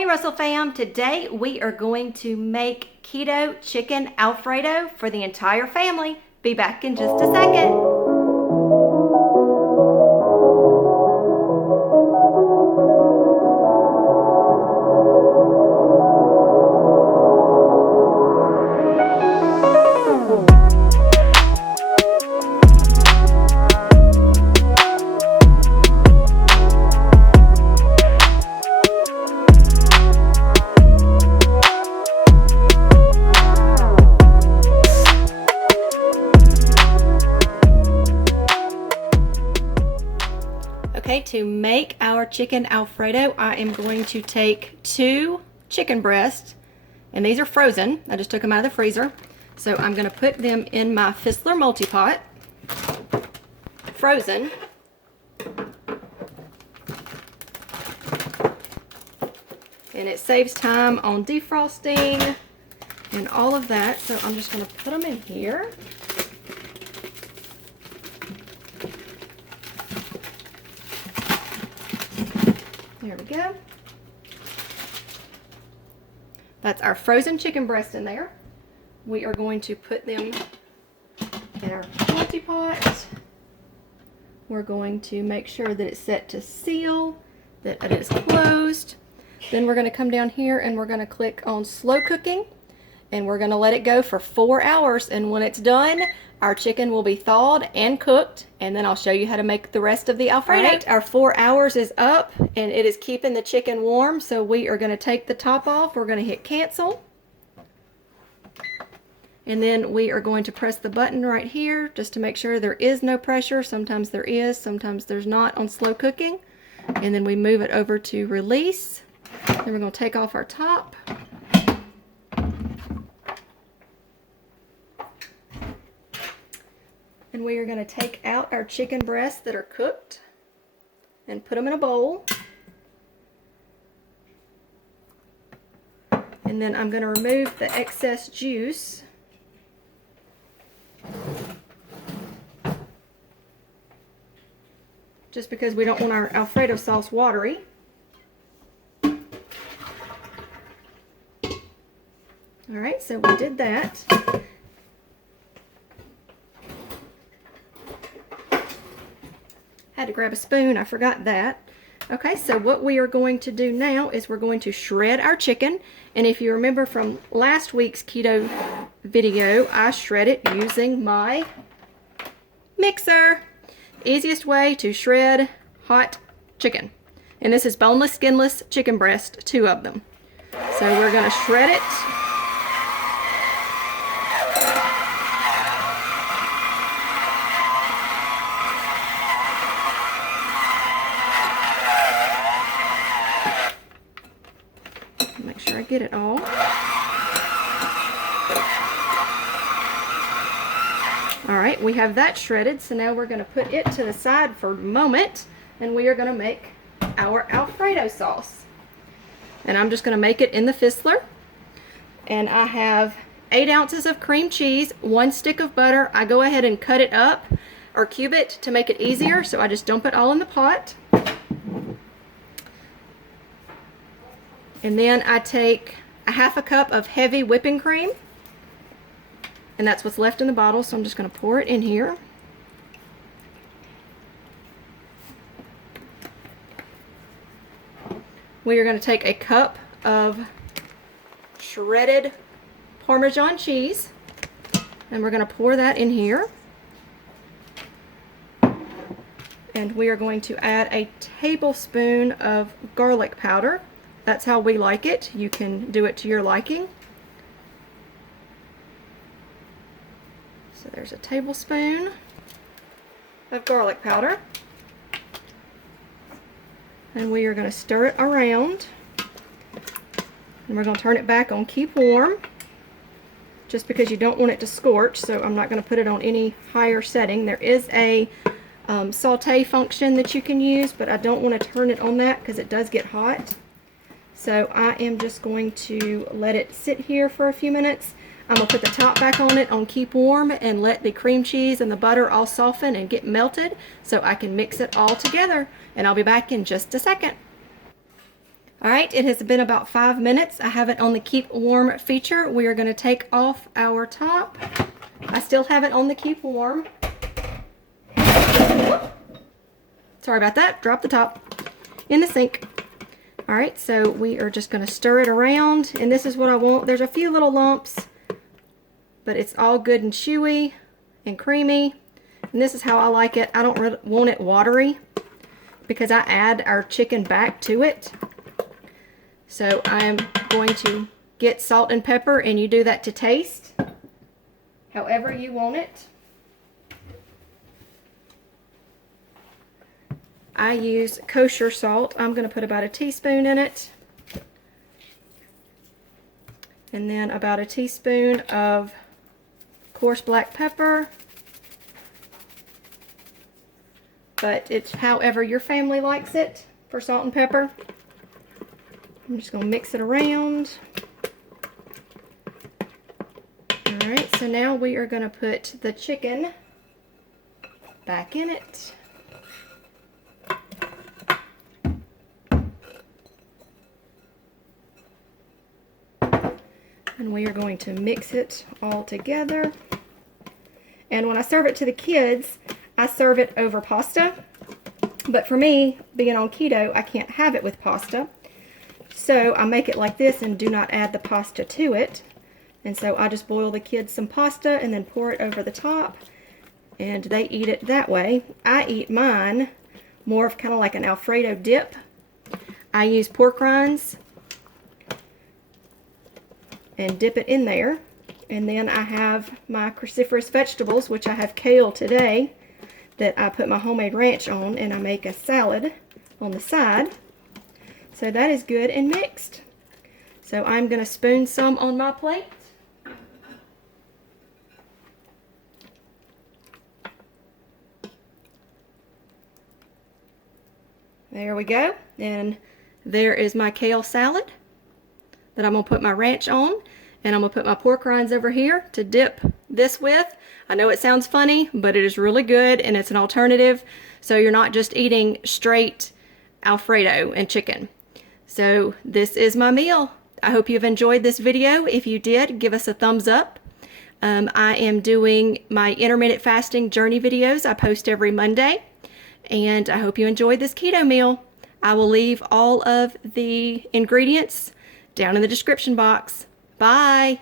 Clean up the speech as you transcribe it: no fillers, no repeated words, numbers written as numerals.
Hey Russell fam, today we are going to make keto chicken Alfredo for the entire family. Be back in just a second. Okay, to make our chicken Alfredo, I am going to take 2 chicken breasts, and these are frozen. I just took them out of the freezer. So I'm going to put them in my Fissler Multi Pot, frozen. And it saves time on defrosting and all of that. So I'm just going to put them in here. There we go. That's our frozen chicken breast in there. We are going to put them in our multi-pot. We're going to make sure that it's set to seal, that it is closed. Then we're going to come down here and we're going to click on slow cooking, and we're going to let it go for 4 hours. And when it's done, our chicken will be thawed and cooked, and then I'll show you how to make the rest of the Alfredo. All right, our 4 hours is up and it is keeping the chicken warm, so we are going to take the top off. We're going to hit cancel, and then we are going to press the button right here just to make sure there is no pressure. Sometimes there is, sometimes there's not on slow cooking. And then we move it over to release. Then we're going to take off our top. And we are going to take out our chicken breasts that are cooked and put them in a bowl. And then I'm going to remove the excess juice. Just because we don't want our Alfredo sauce watery. Alright, so we did that. Had to grab a spoon, I forgot that. Okay, so what we are going to do now is we're going to shred our chicken. And if you remember from last week's keto video, I shred it using my mixer. Easiest way to shred hot chicken. And this is boneless, skinless chicken breast, 2 of them. So we're going to shred it. Make sure I get it all. Alright, we have that shredded, so now we're going to put it to the side for a moment, and we are going to make our Alfredo sauce. And I'm just going to make it in the Fissler. And I have 8 ounces of cream cheese, 1 stick of butter. I go ahead and cut it up or cube it to make it easier, so I just dump it all in the pot. And then I take a 1/2 cup of heavy whipping cream. And that's what's left in the bottle, so I'm just going to pour it in here. We are going to take a cup of shredded Parmesan cheese, and we're going to pour that in here. And we are going to add a tablespoon of garlic powder. That's how we like it. You can do it to your liking. So there's a tablespoon of garlic powder. And we are going to stir it around. And we're going to turn it back on keep warm, just because you don't want it to scorch, so I'm not going to put it on any higher setting. There is a saute function that you can use, but I don't want to turn it on that because it does get hot. So I am just going to let it sit here for a few minutes. I'm going to put the top back on it on keep warm and let the cream cheese and the butter all soften and get melted so I can mix it all together. And I'll be back in just a second. All right, it has been about 5 minutes. I have it on the keep warm feature. We are going to take off our top. I still have it on the keep warm. Sorry about that. Drop the top in the sink. All right, so we are just going to stir it around, and this is what I want. There's a few little lumps, but it's all good and chewy and creamy, and this is how I like it. I don't want it watery because I add our chicken back to it. So I am going to get salt and pepper, and you do that to taste, however you want it. I use kosher salt. I'm going to put about a teaspoon in it. And then about a teaspoon of coarse black pepper. But it's however your family likes it for salt and pepper. I'm just going to mix it around. Alright, so now we are going to put the chicken back in it. And we are going to mix it all together. And when I serve it to the kids, I serve it over pasta. But for me, being on keto, I can't have it with pasta. So I make it like this and do not add the pasta to it. And so I just boil the kids some pasta and then pour it over the top. And they eat it that way. I eat mine more of kind of like an Alfredo dip. I use pork rinds and dip it in there. And then I have my cruciferous vegetables, which I have kale today, that I put my homemade ranch on, and I make a salad on the side. So that is good and mixed. So I'm going to spoon some on my plate. There we go. And there is my kale salad that I'm going to put my ranch on. And I'm going to put my pork rinds over here to dip this with. I know it sounds funny, but it is really good, and it's an alternative. So you're not just eating straight Alfredo and chicken. So this is my meal. I hope you've enjoyed this video. If you did, give us a thumbs up. I am doing my intermittent fasting journey videos. I post every Monday. And I hope you enjoyed this keto meal. I will leave all of the ingredients down in the description box. Bye.